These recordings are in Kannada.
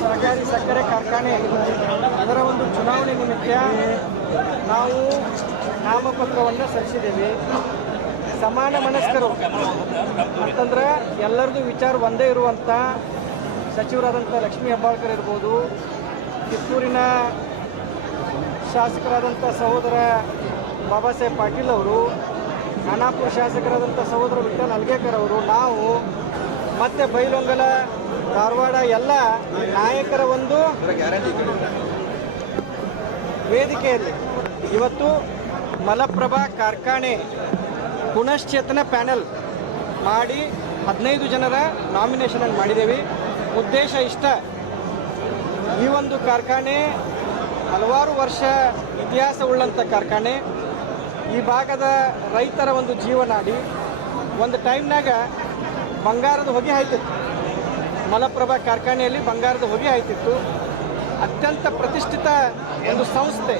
ಸಹಕಾರಿ ಸಕ್ಕರೆ ಕಾರ್ಖಾನೆ ಅದರ ಒಂದು ಚುನಾವಣೆ ನಿಮಿತ್ತ ನಾವು ನಾಮಪತ್ರವನ್ನು ಸಲ್ಲಿಸಿದ್ದೇವೆ. ಸಮಾನ ಮನಸ್ಕರು, ಅಂತಂದ್ರೆ ಎಲ್ಲರದು ವಿಚಾರ ಒಂದೇ ಇರುವಂಥ ಸಚಿವರಾದಂಥ ಲಕ್ಷ್ಮೀ ಹೆಬ್ಬಾಳ್ಕರ್ ಇರ್ಬೋದು, ಕಿತ್ತೂರಿನ ಶಾಸಕರಾದಂಥ ಸಹೋದರ ಬಾಬಾ ಸಾಹೇಬ್ ಪಾಟೀಲ್ ಅವರು ಖಾನಾಪುರ ಶಾಸಕರಾದಂಥ ಸಹೋದರ ವಿಠಲ್ ಅಲ್ಗೇಕರ್ ಅವರು, ನಾವು ಮತ್ತು ಬೈಲೊಂಗಲ, ಧಾರವಾಡ ಎಲ್ಲ ನಾಯಕರ ಒಂದು ವೇದಿಕೆಯಲ್ಲಿ. ಇವತ್ತು ಮಲಪ್ರಭಾ ಕಾರ್ಖಾನೆ ಪುನಶ್ಚೇತನ ಪ್ಯಾನೆಲ್ ಮಾಡಿ ಹದಿನೈದು ಜನರ ನಾಮಿನೇಷನನ್ನು ಮಾಡಿದ್ದೇವೆ. ಉದ್ದೇಶ ಇಷ್ಟ. ಈ ಒಂದು ಕಾರ್ಖಾನೆ ಹಲವಾರು ವರ್ಷ ಇತಿಹಾಸ ಉಳ್ಳಂಥ ಕಾರ್ಖಾನೆ. ಈ ಭಾಗದ ರೈತರ ಒಂದು ಜೀವನಾಡಿ. ಒಂದು ಟೈಮ್ನಾಗ ಬಂಗಾರದ ಹೊಗೆ ಆಯ್ತಿತ್ತು. ಮಲಪ್ರಭಾ ಕಾರ್ಖಾನೆಯಲ್ಲಿ ಬಂಗಾರದ ಹೊಗೆ ಆಯ್ತಿತ್ತು. ಅತ್ಯಂತ ಪ್ರತಿಷ್ಠಿತ ಒಂದು ಸಂಸ್ಥೆ.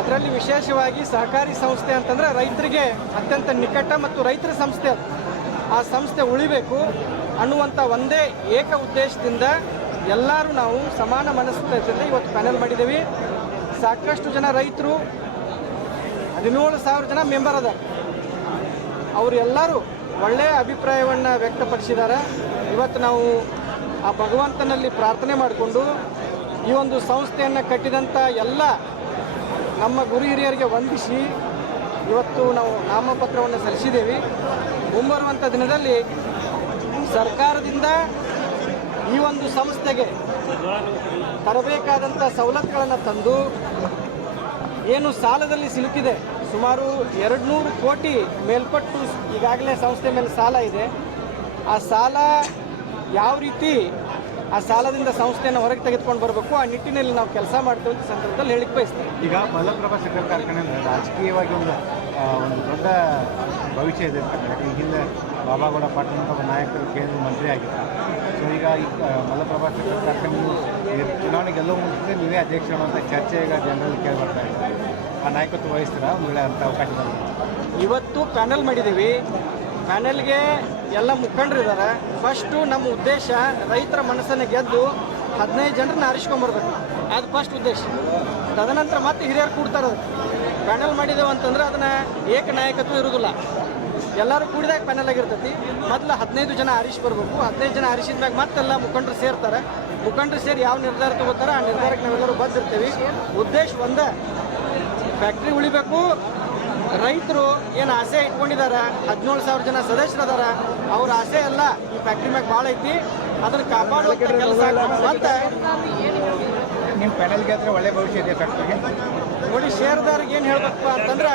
ಅದರಲ್ಲಿ ವಿಶೇಷವಾಗಿ ಸಹಕಾರಿ ಸಂಸ್ಥೆ ಅಂತಂದರೆ ರೈತರಿಗೆ ಅತ್ಯಂತ ನಿಕಟ ಮತ್ತು ರೈತರ ಸಂಸ್ಥೆ ಅದು. ಆ ಸಂಸ್ಥೆ ಉಳಿಬೇಕು ಅನ್ನುವಂಥ ಒಂದೇ ಏಕ ಉದ್ದೇಶದಿಂದ ಎಲ್ಲರೂ ನಾವು ಸಮಾನ ಮನಸ್ಥಿತಿಯಲ್ಲಿ ಇವತ್ತು ಪ್ಯಾನೆಲ್ ಮಾಡಿದ್ದೀವಿ. ಸಾಕಷ್ಟು ಜನ ರೈತರು, ಹದಿನೇಳು ಸಾವಿರ ಜನ ಮೆಂಬರ್ ಅದ ಅವರೆಲ್ಲರೂ ಒಳ್ಳೆಯ ಅಭಿಪ್ರಾಯವನ್ನು ವ್ಯಕ್ತಪಡಿಸಿದ್ದಾರೆ. ಇವತ್ತು ನಾವು ಆ ಭಗವಂತನಲ್ಲಿ ಪ್ರಾರ್ಥನೆ ಮಾಡಿಕೊಂಡು ಈ ಒಂದು ಸಂಸ್ಥೆಯನ್ನು ಕಟ್ಟಿದಂಥ ಎಲ್ಲ ನಮ್ಮ ಗುರು ಹಿರಿಯರಿಗೆ ವಂದಿಸಿ ಇವತ್ತು ನಾವು ನಾಮಪತ್ರವನ್ನು ಸಲ್ಲಿಸಿದ್ದೇವೆ. ಮುಂಬರುವಂಥ ದಿನದಲ್ಲಿ ಸರ್ಕಾರದಿಂದ ಈ ಒಂದು ಸಂಸ್ಥೆಗೆ ತರಬೇಕಾದಂಥ ಸವಲತ್ತುಗಳನ್ನು ತಂದು ಏನು ಸಾಲದಲ್ಲಿ ಸಿಲುಕಿದೆ ಸುಮಾರು ಎರಡು ನೂರು ಕೋಟಿ ಮೇಲ್ಪಟ್ಟು ಈಗಾಗಲೇ ಸಂಸ್ಥೆ ಮೇಲೆ ಸಾಲ ಇದೆ. ಆ ಸಾಲ ಯಾವ ರೀತಿ ಆ ಸಾಲದಿಂದ ಸಂಸ್ಥೆಯನ್ನು ಹೊರಗೆ ತೆಗೆದುಕೊಂಡು ಬರಬೇಕು, ಆ ನಿಟ್ಟಿನಲ್ಲಿ ನಾವು ಕೆಲಸ ಮಾಡ್ತೇವೆ ಅಂತ ಸಂದರ್ಭದಲ್ಲಿ ಹೇಳಿಕ್ಕೆ ಬಯಸ್ತೀವಿ ಈಗ ಮಲಪ್ರಭಾ ಸಕ್ಕರೆ ಕಾರ್ಖಾನೆ ರಾಜಕೀಯವಾಗಿ ಒಂದು ಒಂದು ದೊಡ್ಡ ಭವಿಷ್ಯ ಇದೆ ಈ ಹಿಂದೆ ಬಾಬಾಗೌಡ ಪಾಟೀಲ್ ಅಂತ ನಾಯಕರು ಕೇಂದ್ರ ಮಂತ್ರಿ ಆಗಿದ್ದಾರೆ ಸೊ ಈಗ ಈ ಮಲಪ್ರಭಾ ಸಕ್ಕರೆ ಕಾರ್ಖಾನೆ ಚುನಾವಣೆ ಎಲ್ಲೋ ಮುಂಚೆ ನೀವೇ ಅಧ್ಯಕ್ಷರು ಅಂತ ಚರ್ಚೆ ಈಗ ಜನರಲ್ಲಿ ಕೇಳಿ ಬರ್ತಾ ಆ ನಾಯಕತ್ವ ವಹಿಸ್ತೀರಾ? ವೇಳೆ ಅಂತ ಅವಕಾಶ? ಇವತ್ತು ಪ್ಯಾನೆಲ್ ಮಾಡಿದ್ದೀವಿ. ಪ್ಯಾನೆಲ್ಗೆ ಎಲ್ಲ ಮುಖಂಡರಿದ್ದಾರೆ ಫಸ್ಟು ನಮ್ಮ ಉದ್ದೇಶ ರೈತರ ಮನಸ್ಸನ್ನು ಗೆದ್ದು ಹದಿನೈದು ಜನರನ್ನ ಆರಿಸ್ಕೊಂಬರ್ಬೇಕು. ಅದು ಫಸ್ಟ್ ಉದ್ದೇಶ. ತದನಂತರ ಮತ್ತೆ ಹಿರಿಯರು ಕೂಡ್ತಾರೆ ಪ್ಯಾನೆಲ್ ಮಾಡಿದೆವು ಅಂತಂದ್ರೆ ಅದನ್ನು ಏಕ ನಾಯಕತ್ವ ಇರೋದಿಲ್ಲ ಎಲ್ಲರೂ ಕೂಡಿದಾಗ ಪ್ಯಾನೆಲ್ ಆಗಿರ್ತೈತಿ. ಮೊದಲು ಹದಿನೈದು ಜನ ಆರಿಸಿ ಬರಬೇಕು. ಹದಿನೈದು ಜನ ಆರಿಸಿದ್ಮ್ಯಾಗ ಮತ್ತೆಲ್ಲ ಮುಖಂಡರು ಸೇರ್ತಾರೆ. ಮುಖಂಡರು ಸೇರಿ ಯಾವ ನಿರ್ಧಾರ ತಗೋತಾರೆ ಆ ನಿರ್ಧಾರಕ್ಕೆ ನಾವೆಲ್ಲರೂ ಬಂದಿರ್ತೀವಿ. ಉದ್ದೇಶ ಒಂದೇ. ಫ್ಯಾಕ್ಟ್ರಿ ಉಳಿಬೇಕು. ರೈತರು ಏನು ಆಸೆ ಇಟ್ಕೊಂಡಿದ್ದಾರೆ ಹದಿನೇಳು ಸಾವಿರ ಜನ ಸದಸ್ಯರದಾರ ಅವ್ರ ಆಸೆ ಎಲ್ಲ ಈ ಫ್ಯಾಕ್ಟ್ರಿ ಮ್ಯಾಗ ಭಾಳ ಐತಿ. ಅದನ್ನು ಕಾಪಾಡುವಂಥ ಕೆಲಸ ಮತ್ತೆ ನಿಮ್ಮ ಪ್ಯಾನಲ್ಗೆ ಹತ್ರ ಒಳ್ಳೆ ಭವಿಷ್ಯ ಇದೆ ಫ್ಯಾಕ್ಟ್ರಿಗೆ ನೋಡಿ ಶೇರ್ದಾರಿಗೆ ಏನು ಹೇಳ್ಬೇಕಪ್ಪ ಅಂತಂದ್ರೆ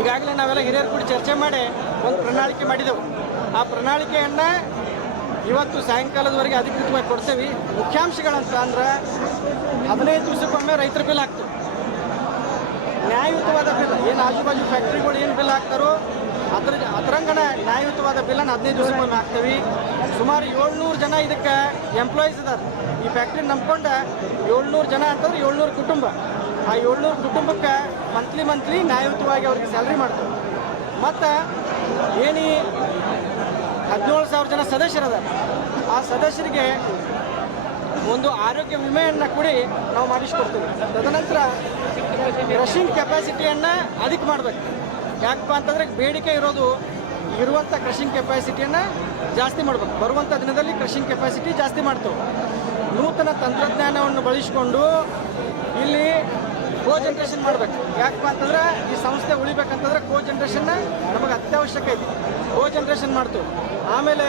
ಈಗಾಗಲೇ ನಾವೆಲ್ಲ ಹಿರಿಯರು ಕೂಡ ಚರ್ಚೆ ಮಾಡಿ ಒಂದು ಪ್ರಣಾಳಿಕೆ ಮಾಡಿದೆವು. ಆ ಪ್ರಣಾಳಿಕೆಯನ್ನು ಇವತ್ತು ಸಾಯಂಕಾಲದವರೆಗೆ ಅಧಿಕೃತವಾಗಿ ಕೊಡ್ತೇವೆ. ಮುಖ್ಯಾಂಶಗಳಂತ ಅಂದ್ರೆ ಹದಿನೈದು ದಿವಸಕ್ಕೊಮ್ಮೆ ರೈತರ ಬಿಲ್ ಹಾಕ್ತೇವೆ ನ್ಯಾಯಯುತವಾದ ಬಿಲ್. ಏನು ಆಜುಬಾಜು ಫ್ಯಾಕ್ಟ್ರಿಗಳು ಏನು ಬಿಲ್ ಹಾಕ್ತಾರೋ, ಅದ್ರ ಅದರಂಗನ ನ್ಯಾಯಯುತವಾದ ಬಿಲ್ಲನ್ನು ಹದಿನೈದು ದಿವಸಕ್ಕೊಮ್ಮೆ ಹಾಕ್ತೀವಿ. ಸುಮಾರು ಏಳ್ನೂರು ಜನ ಇದಕ್ಕೆ ಎಂಪ್ಲಾಯೀಸ್ ಇದ್ದಾರೆ ಈ ಫ್ಯಾಕ್ಟ್ರಿ ನಂಬ್ಕೊಂಡ ಏಳ್ನೂರು ಜನ ಅಂತಂದ್ರೆ ಏಳ್ನೂರು ಕುಟುಂಬ. ಆ ಏಳ್ನೂರು ಕುಟುಂಬಕ್ಕೆ ಮಂತ್ಲಿ ಮಂತ್ಲಿ ನ್ಯಾಯಯುತವಾಗಿ ಅವ್ರಿಗೆ ಸ್ಯಾಲ್ರಿ ಮಾಡ್ತೇವೆ ಮತ್ತು ಏನಿ ಹದಿನೇಳು ಸಾವಿರ ಜನ ಸದಸ್ಯರದ ಆ ಸದಸ್ಯರಿಗೆ ಒಂದು ಆರೋಗ್ಯ ವಿಮೆಯನ್ನು ಕೂಡಿ ನಾವು ಮಾಡಿಸ್ಕೊಡ್ತೀವಿ. ತದನಂತರ ಕ್ರಷಿಂಗ್ ಕೆಪಾಸಿಟಿಯನ್ನು ಅದಕ್ಕೆ ಮಾಡಬೇಕು. ಯಾಕಪ್ಪ ಅಂತಂದರೆ ಬೇಡಿಕೆ ಇರೋದು ಇರುವಂಥ ಕ್ರಷಿಂಗ್ ಕೆಪಾಸಿಟಿಯನ್ನು ಜಾಸ್ತಿ ಮಾಡಬೇಕು. ಬರುವಂಥ ದಿನದಲ್ಲಿ ಕ್ರಷಿಂಗ್ ಕೆಪಾಸಿಟಿ ಜಾಸ್ತಿ ಮಾಡ್ತೇವೆ. ನೂತನ ತಂತ್ರಜ್ಞಾನವನ್ನು ಬಳಸಿಕೊಂಡು ಇಲ್ಲಿ ಕೋ ಜನ್ರೇಷನ್ ಮಾಡಬೇಕು. ಯಾಕಪ್ಪ ಅಂತಂದ್ರೆ ಈ ಸಂಸ್ಥೆ ಉಳಿಬೇಕಂತಂದ್ರೆ ಕೋ ಜನ್ರೇಷನ್ನ ನಮಗೆ ಅತ್ಯವಶ್ಯಕ ಐತಿ ಕೋ ಜನ್ರೇಷನ್ ಮಾಡ್ತೇವೆ. ಆಮೇಲೆ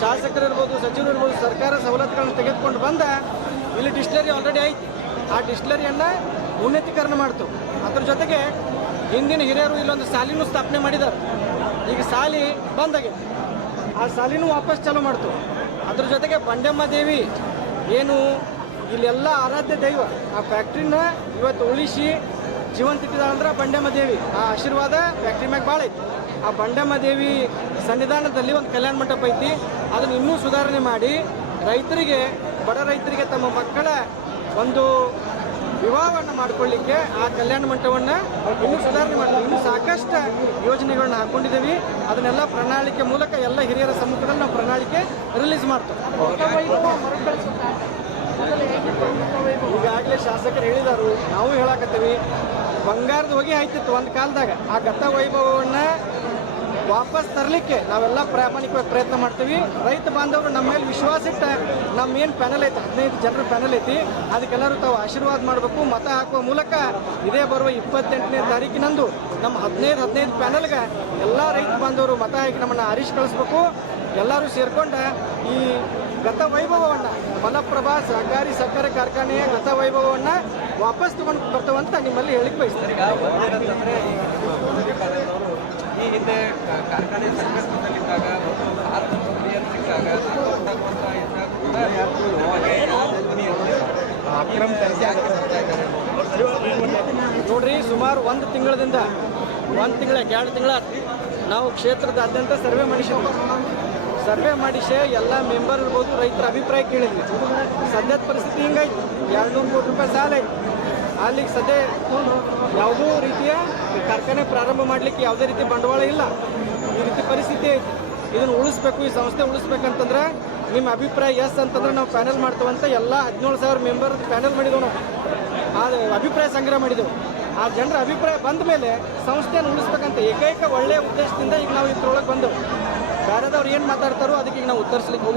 ಶಾಸಕರು ಇರ್ಬೋದು ಸಚಿವರು ಇರ್ಬೋದು ಸರ್ಕಾರ ಸವಲತ್ತುಗಳನ್ನು ತೆಗೆದುಕೊಂಡು ಬಂದ ಇಲ್ಲಿ ಡಿಸ್ಟಿಲರಿ ಆಲ್ರೆಡಿ ಐತಿ ಆ ಡಿಸ್ಟಿಲರಿಯನ್ನು ಉನ್ನತೀಕರಣ ಮಾಡ್ತು. ಅದ್ರ ಜೊತೆಗೆ ಹಿಂದಿನ ಹಿರಿಯರು ಇಲ್ಲೊಂದು ಸಾಲಿನೂ ಸ್ಥಾಪನೆ ಮಾಡಿದ್ದಾರೆ ಈಗ ಸಾಲಿ ಬಂದಾಗೆ. ಆ ಸಾಲಿನೂ ವಾಪಸ್ ಚಾಲೂ ಮಾಡ್ತು. ಅದ್ರ ಜೊತೆಗೆ ಬಂಡೆಮ್ಮ ದೇವಿ ಏನು ಇಲ್ಲೆಲ್ಲ ಆರಾಧ್ಯ ದೈವ. ಆ ಫ್ಯಾಕ್ಟ್ರಿನ ಇವತ್ತು ಉಳಿಸಿ ಜೀವಂತಿಟ್ಟಿದಾಳೆ ಅಂದ್ರೆ ಬಂಡೆಮ್ಮ ದೇವಿ. ಆ ಆಶೀರ್ವಾದ ಫ್ಯಾಕ್ಟ್ರಿ ಮ್ಯಾಗ ಭಾಳ ಐತಿ. ಆ ಬಂಡಮ್ಮ ದೇವಿ ಸನ್ನಿಧಾನದಲ್ಲಿ ಒಂದು ಕಲ್ಯಾಣ ಮಂಟಪ ಐತಿ. ಅದನ್ನು ಇನ್ನೂ ಸುಧಾರಣೆ ಮಾಡಿ ರೈತರಿಗೆ, ಬಡ ರೈತರಿಗೆ ತಮ್ಮ ಮಕ್ಕಳ ಒಂದು ವಿವಾಹವನ್ನು ಮಾಡಿಕೊಳ್ಳಿಕ್ಕೆ ಆ ಕಲ್ಯಾಣ ಮಂಟಪವನ್ನು ಇನ್ನೂ ಸುಧಾರಣೆ ಮಾಡಿ ಇನ್ನೂ ಸಾಕಷ್ಟು ಯೋಜನೆಗಳನ್ನ ಹಾಕೊಂಡಿದ್ದೀವಿ. ಅದನ್ನೆಲ್ಲ ಪ್ರಣಾಳಿಕೆ ಮೂಲಕ ಎಲ್ಲ ಹಿರಿಯರ ಸಮ್ಮುಖದಲ್ಲಿ ನಾವು ಪ್ರಣಾಳಿಕೆ ರಿಲೀಸ್ ಮಾಡ್ತೀವಿ. ಶಾಸಕರು ಹೇಳಿದಾರು, ನಾವು ಹೇಳಾಕತ್ತೀವಿ, ಬಂಗಾರದ ಹೊಗೆ ಆಯ್ತಿತ್ತು ಒಂದು ಕಾಲದಾಗ. ಆ ಗತ ವೈಭವವನ್ನು ವಾಪಸ್ ತರಲಿಕ್ಕೆ ನಾವೆಲ್ಲ ಪ್ರಾಮಾಣಿಕವಾಗಿ ಪ್ರಯತ್ನ ಮಾಡ್ತೀವಿ. ರೈತ ಬಾಂಧವರು ನಮ್ಮ ಮೇಲೆ ವಿಶ್ವಾಸ ಇಟ್ಟ ನಮ್ಮ ಏನು ಪ್ಯಾನಲ್ ಐತೆ, ಹದಿನೈದು ಜನರ ಪ್ಯಾನಲ್ ಐತಿ, ಅದಕ್ಕೆಲ್ಲರೂ ತಾವು ಆಶೀರ್ವಾದ ಮಾಡಬೇಕು, ಮತ ಹಾಕುವ ಮೂಲಕ ಇದೇ ಬರುವ ಇಪ್ಪತ್ತೆಂಟನೇ ತಾರೀಕಿನಂದು ನಮ್ಮ ಹದಿನೈದು ಹದಿನೈದು ಪ್ಯಾನಲ್ಗೆ ಎಲ್ಲ ರೈತ ಬಾಂಧವರು, ಮತ ಹಾಕಿ ನಮ್ಮನ್ನು ಆರಿಸಿ ಕಳಿಸ್ಬೇಕು. ಎಲ್ಲರೂ ಸೇರ್ಕೊಂಡು ಈ ಗತ ವೈಭವವನ್ನು ಮಲಪ್ರಭಾ ಸಹಕಾರಿ ಸಕ್ಕರೆ ಕಾರ್ಖಾನೆಯ ಗತ ವೈಭವವನ್ನು ವಾಪಸ್ ತಗೊಂಡು ಬರ್ತವಂತ ನಿಮ್ಮಲ್ಲಿ ಹೇಳಿಕ್ ಬಯಸ್ತಾರೆ ಹಿಂದೆ ಕಾರ್ಖಾನೆ ಸಂಕಷ್ಟದಲ್ಲಿದ್ದಾಗ ಮತ್ತು ಸಿಕ್ಕಾಗ? ನೋಡ್ರಿ ಸುಮಾರು ಒಂದು ತಿಂಗಳದಿಂದ ಒಂದು ತಿಂಗಳ ಎರಡು ತಿಂಗಳ ನಾವು ಕ್ಷೇತ್ರದಾದ್ಯಂತ ಸರ್ವೆ ಮಾಡಿಸಿದ್ವಿ. ಸರ್ವೆ ಮಾಡಿಸಿ ಎಲ್ಲ ಮೆಂಬರ್ ಇರ್ಬೋದು ರೈತರ ಅಭಿಪ್ರಾಯ ಕೇಳಿದ್ವಿ. ಸದ್ಯದ ಪರಿಸ್ಥಿತಿ ಹಿಂಗೈತಿ. ಎರಡು ನೂರು ಕೋಟಿ ರೂಪಾಯಿ ಸಾಲ ಐತಿ ಅಲ್ಲಿಗೆ ಸದ್ಯ ಯಾವುದೂ ರೀತಿಯ ಕಾರ್ಖಾನೆ ಪ್ರಾರಂಭ ಮಾಡಲಿಕ್ಕೆ ಯಾವುದೇ ರೀತಿ ಬಂಡವಾಳ ಇಲ್ಲ. ಈ ರೀತಿ ಪರಿಸ್ಥಿತಿ ಐತಿ. ಇದನ್ನು ಉಳಿಸ್ಬೇಕು, ಈ ಸಂಸ್ಥೆ ಉಳಿಸ್ಬೇಕಂತಂದ್ರೆ ನಿಮ್ಮ ಅಭಿಪ್ರಾಯ ಎಸ್ ಅಂತಂದ್ರೆ ನಾವು ಪ್ಯಾನಲ್ ಮಾಡ್ತೇವಂತ ಎಲ್ಲ ಹದಿನೇಳು ಸಾವಿರ ಮೆಂಬರ್ ಪ್ಯಾನಲ್ ಮಾಡಿದೆವು ನಾವು. ಆ ಅಭಿಪ್ರಾಯ ಸಂಗ್ರಹ ಮಾಡಿದೆವು. ಆ ಜನರ ಅಭಿಪ್ರಾಯ ಬಂದ ಮೇಲೆ ಸಂಸ್ಥೆಯನ್ನು ಉಳಿಸ್ಬೇಕಂತ ಏಕೈಕ ಒಳ್ಳೆಯ ಉದ್ದೇಶದಿಂದ ಈಗ ನಾವು ಇದ್ರೊಳಗೆ ಬಂದೆವು. ಬೇರೆದವ್ರು ಏನು ಮಾತಾಡ್ತಾರೋ ಅದಕ್ಕೆ ಈಗ ನಾವು ಉತ್ತರಿಸ್ಲಿಕ್ಕೆ ಹೋಗುದು